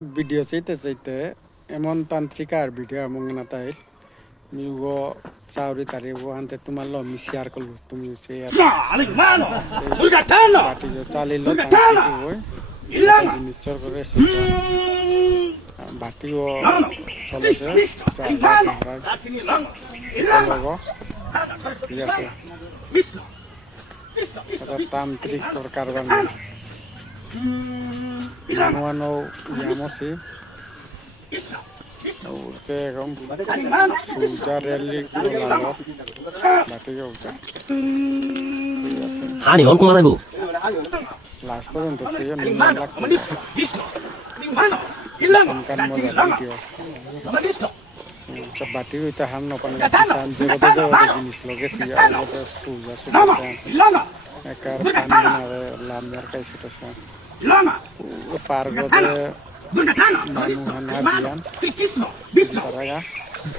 Video চাইতে চাইতে এমন তান্ত্রিকার ভিডিও এমন না তাই মিউগো চাউরি তারি ও আনতে তোমার লো মি শেয়ার করব তুমি সে বাটি চালিল তান্ত্রিক ওই নিশ্চয় করে সেটা বাটিও চলেছে ঠিক আছে তান্ত্রিক তোর কারবার Manuano Yamosi Urte Suja Rally Lalo Batiga Uta Hani on kuma lagu last পর্যন্ত সেই নির্মাণ লাগতো সনকান মজা ভিডিও বাটি হইতে হাম নপান কিসান যে কথা জিনিস লগেছি আর কথা সুজা সুজা একার পানি না লামিয়ার কাই সুটাছে pargo de manuhana dian taraga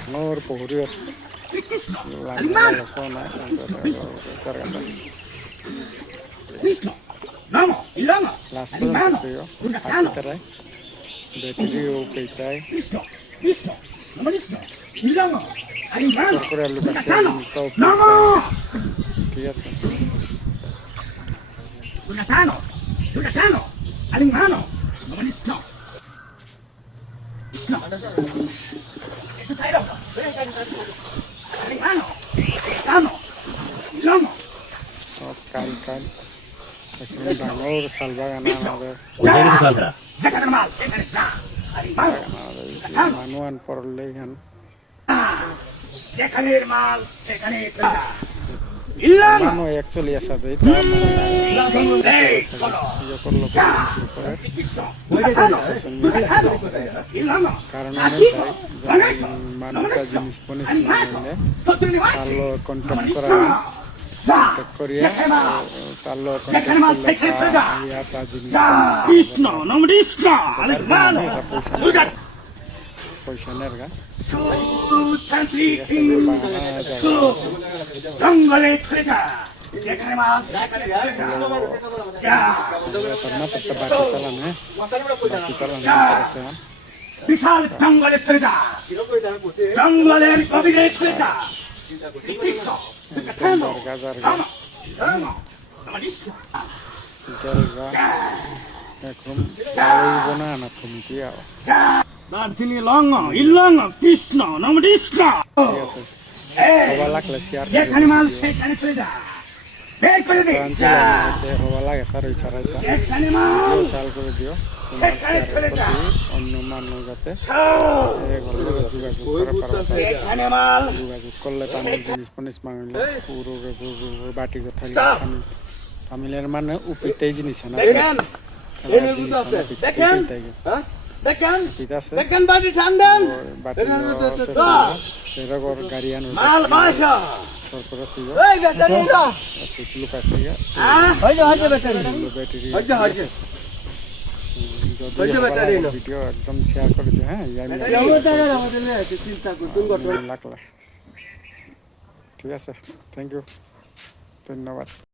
nor pohuriot la zona cargando las pueden yo aquí tarai beterio peitai corre Lucas está ঠিক আছে Aling mano, manis no. No. Ito tayo. Aling mano, tamo, ilomo. Kan. Aquí bangur salva ganado. Udah itu Sandra. Jangan normal, jangan na. Aling mano. Manuan por lehan. Jangan normal, jangan na. Ilang. Mano actually asa de ta yo por lo que কারণ মানুষটা জিনিস পনিস মানে তারলো contact করিয়া তারলো contact করলে ইয়াটা জিনিস কৃষ্ণ নম কৃষ্ণ পয়সা নেরগা জঙ্গলে চলে যা বিশাল জঙ্গলে চলে যা জঙ্গলের গভীরে চলে যা দার্জিলিং লং ইলং কৃষ্ণ নম কৃষ্ণ যেখানে মাল সেখানে চলে যা বের করে দে হওয়া লাগে স্যার ওই ছাড়াইটা সাল করে দিও অন্য মানুষ যাতে যোগাযোগ করে যোগাযোগ করলে তামিল জিনিস পনিস মাংলে পুরো বাটি কথা তামিলের মানে উপিতেই জিনিস না দেখেন বাটি ঠান্ডান বাটি গাড়িয়ান সরকার ছিল লোক আছে ভিডিও একদম শেয়ার করে দিও হ্যাঁ ঠিক আছে থ্যাংক ইউ ধন্যবাদ